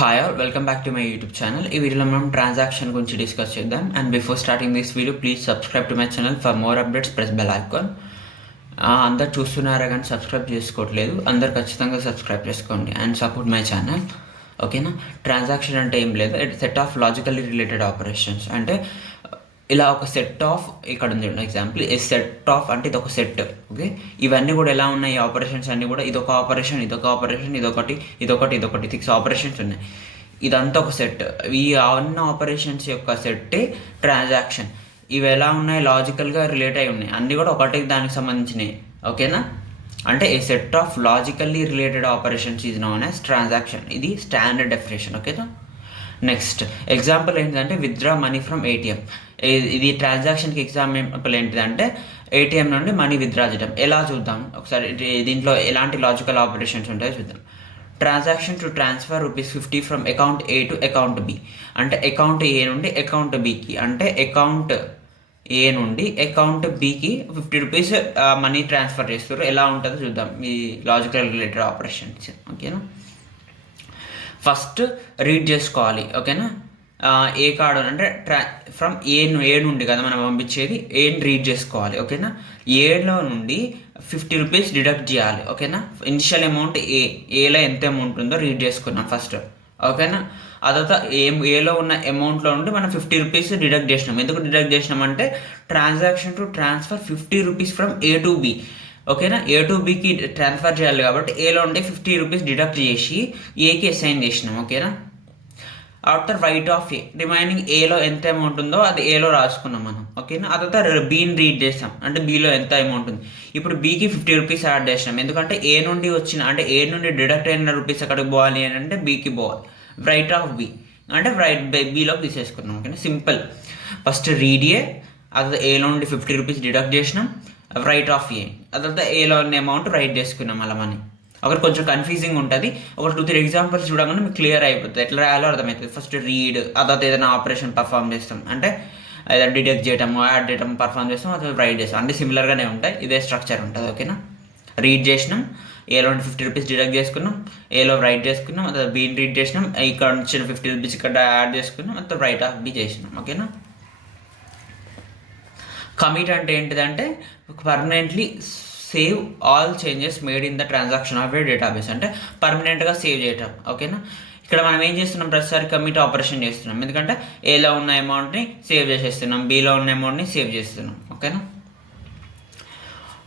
Hi all, welcome back to my YouTube channel. ఈ వీడియోలో మనం ట్రాన్సాక్షన్ గురించి డిస్కస్ చేద్దాం. And before starting this video please subscribe to my channel for more updates, press bell icon. అందరు చూస్తున్నారా కానీ subscribe చేసుకోవట్లేదు, అందరు ఖచ్చితంగా సబ్స్క్రైబ్ చేసుకోండి అండ్ సపోర్ట్ మై ఛానల్. ఓకేనా. ట్రాన్సాక్షన్ అంటే ఏం లేదు, set of logically related operations. అంటే ఇలా ఒక సెట్ ఆఫ్, ఇక్కడ ఉంది ఎగ్జాంపుల్, ఏ సెట్ ఆఫ్ అంటే ఇది ఒక సెట్. ఓకే, ఇవన్నీ కూడా ఎలా ఉన్నాయి, ఈ ఆపరేషన్స్ అన్నీ కూడా ఇదొక ఆపరేషన్, ఇదొక ఆపరేషన్, ఇదొకటి 6 ఆపరేషన్స్ ఉన్నాయి. ఇదంతా ఒక సెట్. ఈ అన్ని ఆపరేషన్స్ యొక్క సెట్టే ట్రాన్సాక్షన్. ఇవి ఎలా ఉన్నాయి, లాజికల్గా రిలేట్ అయి ఉన్నాయి, అన్నీ కూడా ఒకటి దానికి సంబంధించినవి. ఓకేనా. అంటే a set of logically related operations is known as transaction. ఇది స్టాండర్డ్ డెఫినేషన్. ఓకేనా. నెక్స్ట్ ఎగ్జాంపుల్ ఏంటంటే విత్డ్రా మనీ ఫ్రమ్ ఏటీఎం. ఇది ట్రాన్సాక్షన్కి ఎగ్జాంపుల్ ఏంటిదంటే ఏటీఎం నుండి మనీ విత్డ్రా చేయడం. ఎలా చూద్దాం ఒకసారి, దీంట్లో ఎలాంటి లాజికల్ ఆపరేషన్స్ ఉంటాయో చూద్దాం. Transaction to transfer ₹50 from account A to account B. అంటే అకౌంట్ ఏ నుండి అకౌంట్ బికి, అంటే అకౌంట్ ఏ నుండి అకౌంట్ బికి ₹50 మనీ ట్రాన్స్ఫర్ చేస్తారు. ఎలా ఉంటుందో చూద్దాం ఈ లాజికల్ రిలేటెడ్ ఆపరేషన్స్. ఓకేనా. ఫస్ట్ రీడ్ చేసుకోవాలి. ఓకేనా. ఏ కార్డు అంటే ఫ్రమ్ ఏ నుండి కదా మనం పంపించేది, ఏని రీడ్ చేసుకోవాలి. ఓకేనా. ఏలో నుండి ₹50 డిడక్ట్ చేయాలి. ఓకేనా. ఇనిషియల్ అమౌంట్ ఏలో ఎంత అమౌంట్ ఉందో రీడ్ చేసుకున్నాం ఫస్ట్. ఓకేనా. ఆ తర్వాత ఏలో ఉన్న అమౌంట్లో నుండి మనం ₹50 డిడక్ట్ చేసినాం. ఎందుకు డిడక్ట్ చేసినాం అంటే transaction to transfer ₹50 from A to be. ఓకేనా. ఏ టు బికి ట్రాన్స్ఫర్ చేయాలి కాబట్టి ఏలో ఉండే ₹50 డిడక్ట్ చేసి ఏకి అసైన్ చేసినాం. ఓకేనా. After right of A, remaining ఏలో ఎంత అమౌంట్ ఉందో అది ఏలో రాసుకున్నాం మనం. ఓకేనా. ఆ తర్వాత బీని రీడ్ చేస్తాం, అంటే బీలో ఎంత అమౌంట్ ఉంది. ఇప్పుడు బీకి ₹50 యాడ్ చేసినాం, ఎందుకంటే ఏ నుండి వచ్చిన, అంటే ఏ నుండి డిడక్ట్ అయిన రూపీస్ ఎక్కడికి పోవాలి అని అంటే బీకి పోవాలి. రైట్ ఆఫ్ బి అంటే బీలోకి తీసేసుకున్నాం. ఓకేనా. సింపుల్. ఫస్ట్ రీడ్ ఏ, ఆ తర్వాత ఏలో నుండి ₹50 డిడక్ట్ చేసినాం, రైట్ ఆఫ్ ఏ, ఆ తర్వాత ఏలో ఉన్న అమౌంట్ రైట్ చేసుకున్నాం అలా మనీ. ఒకటి కొంచెం కన్ఫ్యూజింగ్ ఉంటుంది, ఒక 2-3 ఎగ్జాంపుల్స్ చూడగానే మీకు క్లియర్ అయిపోతుంది, ఎట్లా రాయాలో అర్థమవుతుంది. ఫస్ట్ రీడ్, ఆ తర్వాత ఏదైనా ఆపరేషన్ పర్ఫామ్ చేస్తాం, అంటే ఏదైనా డిడక్ట్ చేయటం, యాడ్ చేయటం పర్ఫామ్ చేస్తాం, అది రైట్ చేస్తాం, అంటే సిమిలర్గానే ఉంటాయి, ఇదే స్ట్రక్చర్ ఉంటుంది. ఓకేనా. రీడ్ చేసినాం, ఏలో నుండి ₹50 డిడక్ట్ చేసుకున్నాం, ఏలో రైట్ చేసుకున్నాం, అది బీని రీడ్ చేసినాం, ఇక్కడ నుంచి ₹50 ఇక్కడ యాడ్ చేసుకున్నాం, అది రైట్ ఆఫ్ బి చేసినాం. ఓకేనా. కమిట్ అంటే ఏంటిదంటే permanently save all changes made in the transaction of A database, అంటే పర్మనెంట్గా సేవ్ చేయటం. ఓకేనా. ఇక్కడ మనం ఏం చేస్తున్నాం, ప్రతిసారి కమిట్ ఆపరేషన్ చేస్తున్నాం, ఎందుకంటే ఏలో ఉన్న అమౌంట్ని సేవ్ చేసేస్తున్నాం, బీలో ఉన్న అమౌంట్ని సేవ్ చేస్తున్నాం. ఓకేనా.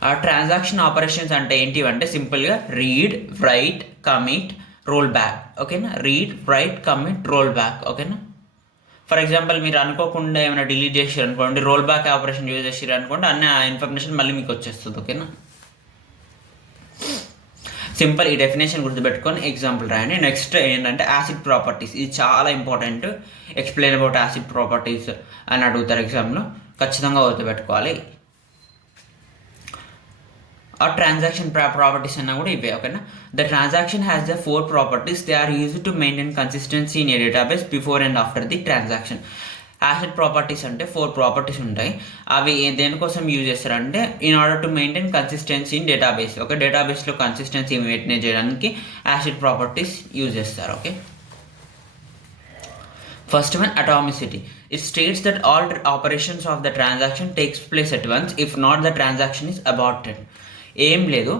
ఆ ట్రాన్సాక్షన్ ఆపరేషన్స్ అంటే ఏంటివంటే సింపుల్గా read, write, commit, roll back. ఓకేనా. Read, write, commit, roll back. ఓకేనా. ఫర్ ఎగ్జాంపుల్ మీరు అనుకోకుండా ఏమైనా డిలీట్ చేసారు అనుకోండి, రోల్ బ్యాక్ ఆపరేషన్ యూజ్ చేసారు అనుకోండి, అన్ని ఆ ఇన్ఫర్మేషన్ మళ్ళీ మీకు వచ్చేస్తుంది. ఓకేనా. సింపుల్. ఈ డెఫినేషన్ గుర్తుపెట్టుకొని ఎగ్జాంపుల్ రాయండి. నెక్స్ట్ ఏంటంటే యాసిడ్ ప్రాపర్టీస్. ఇది చాలా important. Explain about acid properties అని అడుగుతారు ఎగ్జామ్లో, ఖచ్చితంగా గుర్తుపెట్టుకోవాలి. ఆ ట్రాన్సాక్షన్ ప్రాపర్టీస్ అన్నా కూడా ఇవే. ఓకేనా. The transaction has the 4 properties. They are used to maintain consistency in a database before and after the transaction. ACID properties అంటే 4 ప్రాపర్టీస్ ఉంటాయి. అవి దేనికోసం యూజ్ చేస్తారంటే in order to maintain consistency in database. Okay, డేటాబేస్లో consistency maintain చేయడానికి ACID properties use చేస్తారు. Okay. First one, atomicity. It states that all operations of the transaction takes place at once. If not, the transaction is aborted. ఏం లేదు,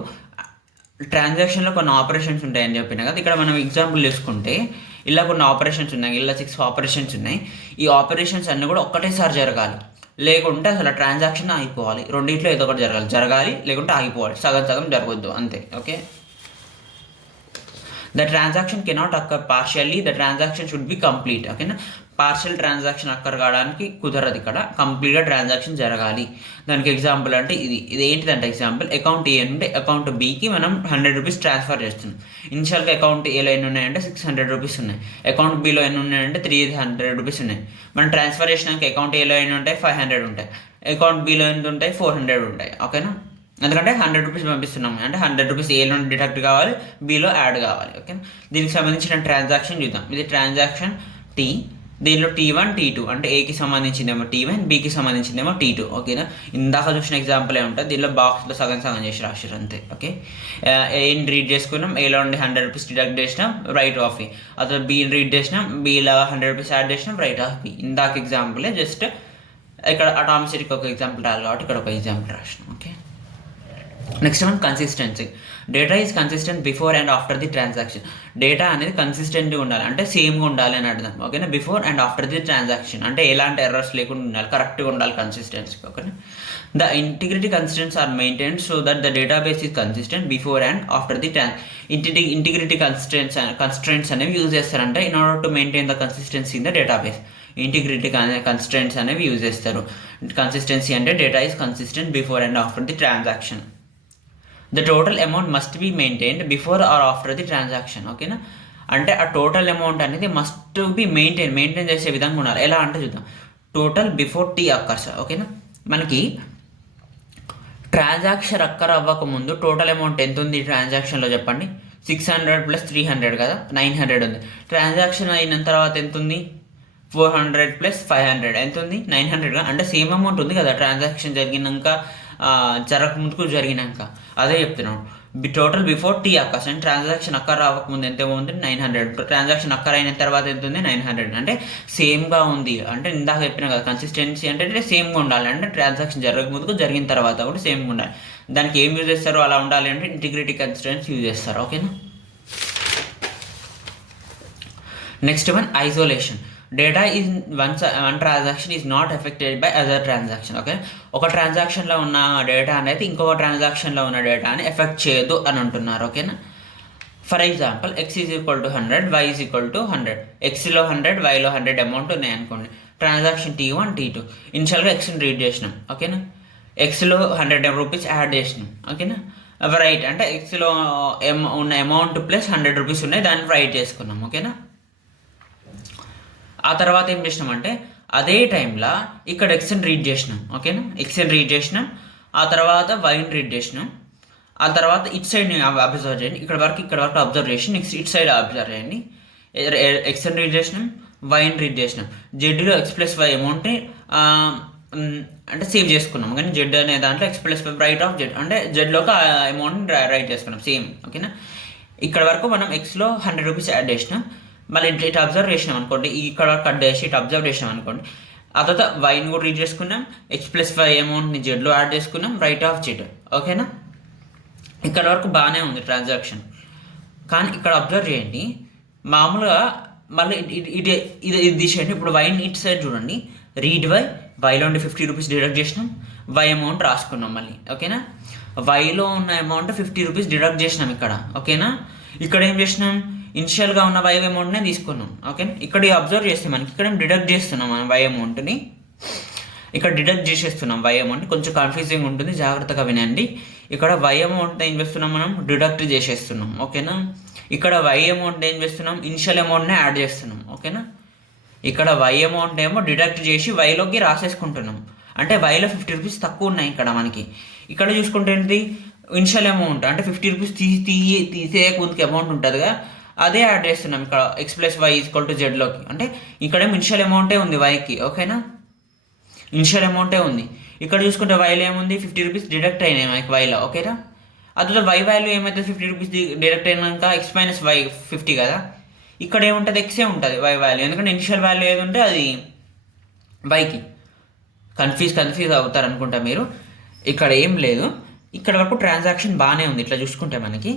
ట్రాన్సాక్షన్లో కొన్ని operations ఉంటాయని చెప్పిన కదా. ఇక్కడ మనం ఎగ్జాంపుల్ తీసుకుంటే ఇలా కొన్ని ఆపరేషన్స్ ఉన్నాయి, ఇలా 6 ఆపరేషన్స్ ఉన్నాయి. ఈ ఆపరేషన్స్ అన్నీ కూడా ఒక్కటేసారి జరగాలి, లేకుంటే అసలు ట్రాన్సాక్షన్ ఆగిపోవాలి. రెండింటిలో ఏదో ఒకటి జరగాలి, లేకుంటే ఆగిపోవాలి, సగం సగం జరగొద్దు, అంతే. Okay. The transaction cannot occur partially. The transaction should be complete. ఓకేనా. పార్షియల్ ట్రాన్సాక్షన్ అక్కర్ కావడానికి కుదరదు, ఇక్కడ కంప్లీట్గా ట్రాన్సాక్షన్ జరగాలి. దానికి ఎగ్జాంపుల్ అంటే ఇది ఏంటిదంటే ఎగ్జాంపుల్, అకౌంట్ ఏ నుండి అకౌంట్ బికి మనం ₹100 ట్రాన్స్ఫర్ చేస్తున్నాం. ఇనిషియల్గా అకౌంట్ ఏలో ఎన్ని ఉన్నాయంటే ₹600 ఉన్నాయి, అకౌంట్ బిలో ఎన్ని ఉన్నాయంటే ₹300 ఉన్నాయి. మనం ట్రాన్స్ఫర్ చేసినాక అకౌంట్ ఏలో ఎన్ని ఉంటాయి, 500 ఉంటాయి, అకౌంట్ బిలో ఎన్ని ఉంటాయి, 400 ఉంటాయి. ఓకేనా. ఎందుకంటే ₹100 పంపిస్తున్నాము, అంటే ₹100 ఏ నుండి డిడక్ట్ కావాలి, బీలో యాడ్ కావాలి. ఓకే. దీనికి సంబంధించిన ట్రాన్సాక్షన్ చూద్దాం. ఇది ట్రాన్సాక్షన్ టీ, దీనిలో T1 T2 అంటే ఏకి సంబంధించిందేమో T1, బీకి సంబంధించిందేమో T2. ఓకేనా, ఇందాక చూసిన ఎగ్జాంపుల్ ఉంటుంది. దీనిలో బాక్స్లో సగం సగం చేసి రాశారు అంతే. ఓకే, ఏని రీడ్ చేసుకున్నాం, ఏలో ఉండి 100 రూపీస్ డిడక్ట్ చేసినాం, రైట్ ఆఫ్ ఏ. అతను బీని రీడ్ చేసినాం, బీలో 100 రూపీస్ యాడ్ చేసినాం, రైట్ ఆఫ్ బి. ఇందాక ఎగ్జాంపులే, జస్ట్ ఇక్కడ అటామిసిటీకి ఒక ఎగ్జాంపుల్ రాయాలి కాబట్టి ఇక్కడ ఒక ఎగ్జాంపుల్ రాసినాం. Okay, next one consistency. Data is consistent before and after the transaction. Data అనేది కన్సిస్టెంట్గా ఉండాలి అంటే సేమ్గా ఉండాలి అని అర్థం. ఓకేనా, before and after the transaction అంటే ఎలాంటి ఎర్రర్స్ లేకుండా ఉండాలి, కరెక్ట్గా ఉండాలి కన్సిస్టెన్సీ. ఓకేనా, the integrity constraints are maintained so that the database is consistent before and after the integrity constraints అనేవి యూజ్ చేస్తారంటే in order to maintain the consistency in the database. Integrity constraints అనేవి use చేస్తారు. Consistency అంటే data is consistent before and after the transaction. The total amount must be maintained before or after the transaction. ఓకేనా, అంటే ఆ total amount అనేది must be maintain చేసే విధంగా ఉండాలి. ఎలా అంటే చూద్దాం, టోటల్ బిఫోర్ టీ అక్కర్స్. ఓకేనా, మనకి ట్రాన్సాక్షన్ అక్కర్ అవ్వకముందు టోటల్ అమౌంట్ ఎంత ఉంది ట్రాన్సాక్షన్లో చెప్పండి? 600 + 300 కదా, 900 ఉంది. ట్రాన్సాక్షన్ అయిన తర్వాత ఎంత ఉంది? 400 + 500 ఎంత ఉంది? 900. అంటే సేమ్ అమౌంట్ ఉంది కదా ట్రాన్సాక్షన్ జరిగినాక, ముందుకు జరిగినాక. అదే చెప్తున్నాను, టోటల్ బిఫోర్ టీ అక్కర్స్ అంటే ట్రాన్సాక్షన్ అక్కర్ రావకముందు ఎంత ఉంది? 900. ట్రాన్సాక్షన్ అక్కర్ అయిన తర్వాత ఎంత ఉంది? 900. అంటే సేమ్గా ఉంది. అంటే ఇందాక చెప్పిన కదా, కన్సిస్టెన్సీ అంటే సేమ్గా ఉండాలి. అంటే ట్రాన్సాక్షన్ జరగకముందుకు జరిగిన తర్వాత కూడా సేమ్గా ఉండాలి. దానికి ఏం యూజ్ చేస్తారు అలా ఉండాలి అంటే ఇంటిగ్రిటీ కన్స్టెంట్స్ యూజ్ చేస్తారు. ఓకేనా, next one isolation. Data is one transaction is not affected by other transaction. Okay, ఒక ట్రాన్సాక్షన్లో ఉన్న డేటా అనేది ఇంకొక ట్రాన్సాక్షన్లో ఉన్న డేటాని ఎఫెక్ట్ చేయదు అని అంటున్నారు. ఓకేనా, for example x is equal to 100, y is equal to 100. ఎక్స్లో 100, వైలో 100 అమౌంట్ ఉన్నాయి అనుకోండి. ట్రాన్సాక్షన్ T1 T2 ఇనిషియల్గా ఎక్స్ని రీడ్ చేసినాం. ఓకేనా, ఎక్స్లో 100 రూపీస్ యాడ్ చేసినాం. ఓకేనా, రైట్ అంటే ఎక్స్లో ఉన్న అమౌంట్ ప్లస్ 100 రూపీస్ ఉన్నాయి, దాన్ని రైట్ చేసుకున్నాం. ఓకేనా, ఆ తర్వాత ఏం చేసినామంటే అదే టైంలో ఇక్కడ ఎక్స్ని రీడ్ చేసినాం. ఓకేనా, ఎక్స్ని రీడ్ చేసినాం, ఆ తర్వాత వైని రీడ్ చేసినాం, ఆ తర్వాత ఇట్ సైడ్ అబ్జర్వ్ చేయండి. ఇక్కడ వరకు అబ్జర్వ్ చేసి నెక్స్ట్ ఇట్ సైడ్ అబ్జర్వ్ చేయండి. ఎక్స్ని రీడ్ చేసినాం, వైని రీడ్ చేసినాం. జెడ్లో x+y అమౌంట్ని అంటే సేవ్ చేసుకున్నాం. కానీ జెడ్ అనే దాంట్లో x+y రైట్ ఆఫ్ జెడ్ అంటే జెడ్లోకి ఆ అమౌంట్ని రైట్ చేసుకున్నాం సేమ్. ఓకేనా, ఇక్కడ వరకు మనం ఎక్స్లో 100 రూపీస్ యాడ్ చేసినాం. మళ్ళీ ఇటు అబ్జర్వ్ చేసినాం అనుకోండి, ఇక్కడ కట్ చేసి ఇటు అబ్జర్వ్ చేసినాం అనుకోండి. ఆ తర్వాత వైని కూడా రీడ్ చేసుకున్నాం, x+y అమౌంట్ని జెడ్లో యాడ్ చేసుకున్నాం, రైట్ ఆఫ్ జెడ్. ఓకేనా, ఇక్కడ వరకు బాగానే ఉంది ట్రాన్సాక్షన్. కానీ ఇక్కడ అబ్జర్వ్ చేయండి, మామూలుగా మళ్ళీ ఇది తీసేయండి. ఇప్పుడు వైని ఇటు సైడ్ చూడండి, రీడ్ వైలో ఉండి 50 రూపీస్ డిడక్ట్ చేసినాం, వై అమౌంట్ రాసుకున్నాం మళ్ళీ. ఓకేనా, వైలో ఉన్న అమౌంట్ 50 రూపీస్ డిడక్ట్ చేసినాం ఇక్కడ. ఓకేనా, ఇక్కడ ఏం చేసినాం, ఇనిషియల్గా ఉన్న వై అమౌంట్నే తీసుకున్నాం. ఓకే, ఇక్కడ అబ్జర్వ్ చేస్తే మనకి ఇక్కడ డిడక్ట్ చేస్తున్నాం మనం వై అమౌంట్ని, ఇక్కడ డిడక్ట్ చేసేస్తున్నాం వై అమౌంట్. కొంచెం కన్ఫ్యూజింగ్ ఉంటుంది, జాగ్రత్తగా వినండి. ఇక్కడ వై అమౌంట్ ఏం చేస్తున్నాం మనం? డిడక్ట్ చేసేస్తున్నాం. ఓకేనా, ఇక్కడ వై అమౌంట్ ఏం చేస్తున్నాం? ఇనిషియల్ అమౌంట్నే యాడ్ చేస్తున్నాం. ఓకేనా, ఇక్కడ వై అమౌంట్ ఏమో డిడక్ట్ చేసి వైలోకి రాసేసుకుంటున్నాం. అంటే వైలో 50 రూపీస్ తక్కువ ఉన్నాయి ఇక్కడ మనకి. ఇక్కడ చూసుకుంటే ఏంటి, ఇనిషియల్ అమౌంట్ అంటే 50 రూపీస్ తీసేయక ముందుకు అమౌంట్ ఉంటుందిగా, అదే యాడ్ చేస్తున్నాం ఇక్కడ x+y ఈక్వల్ టు జెడ్లోకి. అంటే ఇక్కడేమో ఇనిషియల్ అమౌంటే ఉంది వైకి. ఓకేనా, ఇనిషియల్ అమౌంటే ఉంది. ఇక్కడ చూసుకుంటే వైలో ఏముంది? 50 రూపీస్ డిడక్ట్ అయినాయి మనకి వైలో. ఓకేనా, అదే వై వాల్యూ ఏమైతే 50 రూపీస్ డిడక్ట్ అయినాక x-y 50 కదా, ఇక్కడ ఏముంటుంది? ఎక్సే ఉంటుంది వై వాల్యూ, ఎందుకంటే ఇనిషియల్ వాల్యూ ఏది ఉంటే అది వైకి. కన్ఫ్యూజ్ అవుతారు అనుకుంటా మీరు. ఇక్కడ ఏం లేదు, ఇక్కడ వరకు ట్రాన్సాక్షన్ బాగానే ఉంది ఇట్లా చూసుకుంటే మనకి.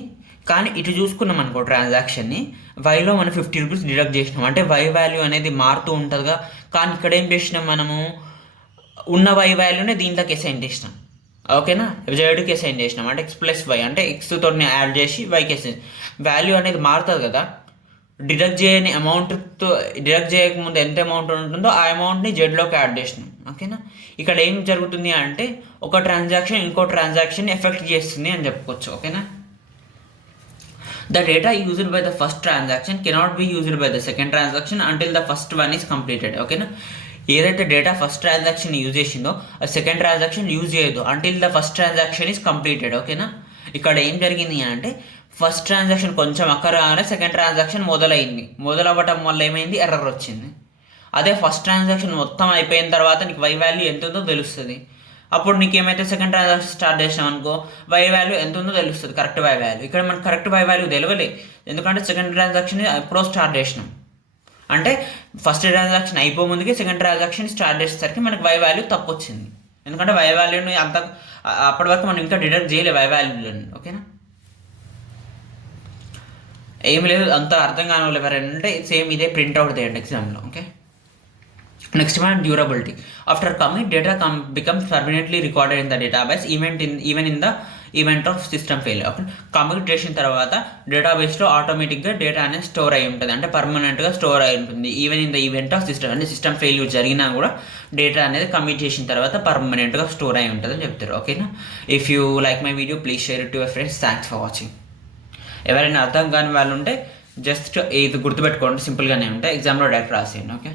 కానీ ఇటు చూసుకున్నాం అనుకో ట్రాన్సాక్షన్ని, వైలో మనం 50 రూపీస్ డిడక్ట్ చేసినాం. అంటే వై వాల్యూ అనేది మారుతూ ఉంటుందిగా. కానీ ఇక్కడ ఏం చేసినాం మనము? ఉన్న వై వాల్యూనే దీంట్లోకి అసైన్ చేసినాం. ఓకేనా, జెడ్కి అసైన్ చేసినాం. అంటే x+y అంటే ఎక్స్తో యాడ్ చేసి వైకి అసైన్. వాల్యూ అనేది మారుతుంది కదా, డిడక్ట్ చేయని అమౌంట్తో డిడక్ట్ చేయకముందు ఎంత అమౌంట్ ఉంటుందో ఆ అమౌంట్ని జెడ్లోకి యాడ్ చేసినాం. ఓకేనా, ఇక్కడ ఏం జరుగుతుంది అంటే ఒక ట్రాన్సాక్షన్ ఇంకో ట్రాన్సాక్షన్ ఎఫెక్ట్ చేస్తుంది అని చెప్పుకోవచ్చు. ఓకేనా, the data used by the first transaction cannot be used by the second transaction until the first one is completed. ఓకేనా, ఏదైతే డేటా ఫస్ట్ ట్రాన్సాక్షన్ యూజ్ చేసిందో ఆ సెకండ్ ట్రాన్సాక్షన్ యూజ్ చేయదు until the first transaction is completed. ఓకేనా, ఇక్కడ ఏం జరిగింది అంటే ఫస్ట్ ట్రాన్సాక్షన్ కొంచెం అక్కరగానే సెకండ్ ట్రాన్సాక్షన్ మొదలవ్వటం వల్ల ఏమైంది? ఎర్రర్ వచ్చింది. అదే ఫస్ట్ ట్రాన్సాక్షన్ మొత్తం అయిపోయిన తర్వాత నీకు వై వాల్యూ ఎంత ఉందో తెలుస్తుంది. అప్పుడు నీకు ఏమైతే సెకండ్ ట్రాన్సాక్షన్ స్టార్ట్ చేసినాం అనుకో, వై వాల్యూ ఎంత ఉందో తెలుస్తుంది, కరెక్ట్ వై వాల్యూ. ఇక్కడ మనకు కరెక్ట్ వై వాల్యూ తెలియలే, ఎందుకంటే సెకండ్ ట్రాన్సాక్షన్ ఎప్పుడో స్టార్ట్ చేసినాం. అంటే ఫస్ట్ ట్రాన్సాక్షన్ అయిపో ముందుకే సెకండ్ ట్రాన్సాక్షన్ స్టార్ట్ చేసేసరికి మనకు వై వాల్యూ తప్పు వచ్చింది, ఎందుకంటే వై వాల్యూని అంత అప్పటి వరకు మనం ఇంకా డిడక్ట్ చేయలేదు వై వాల్యూని. ఓకేనా, ఏమి లేదు, అంత అర్థం కాని వాళ్ళు ఎవరైనా అంటే సేమ్ ఇదే ప్రింట్అవుట్ చేయండి ఎగ్జామ్లో. ఓకే, నెక్స్ట్ మన durability. After commit data becomes permanently recorded in the database even in the event of system fail. Okay, commit చేసిన తర్వాత డేటాబేస్లో ఆటోమేటిక్గా డేటా అనేది స్టోర్ అయి ఉంటుంది, అంటే పర్మనెంట్గా స్టోర్ అయి ఉంటుంది. Even in the event of system, అంటే సిస్టమ్ ఫెయిల్యూర్ జరిగినా కూడా డేటా అనేది కమిట్ చేసిన తర్వాత పర్మనెంట్గా స్టోర్ అయి ఉంటుంది అని చెప్తారు. ఓకేనా, if you like my video please share it to your friends. Thanks for watching. ఎవరైనా అర్థం కాని వాళ్ళు ఉంటే జస్ట్ ఇది గుర్తుపెట్టుకోండి, సింపుల్గానే ఉంటాయి, ఎగ్జామ్లో డైరెక్ట్ రాసేయండి. ఓకే.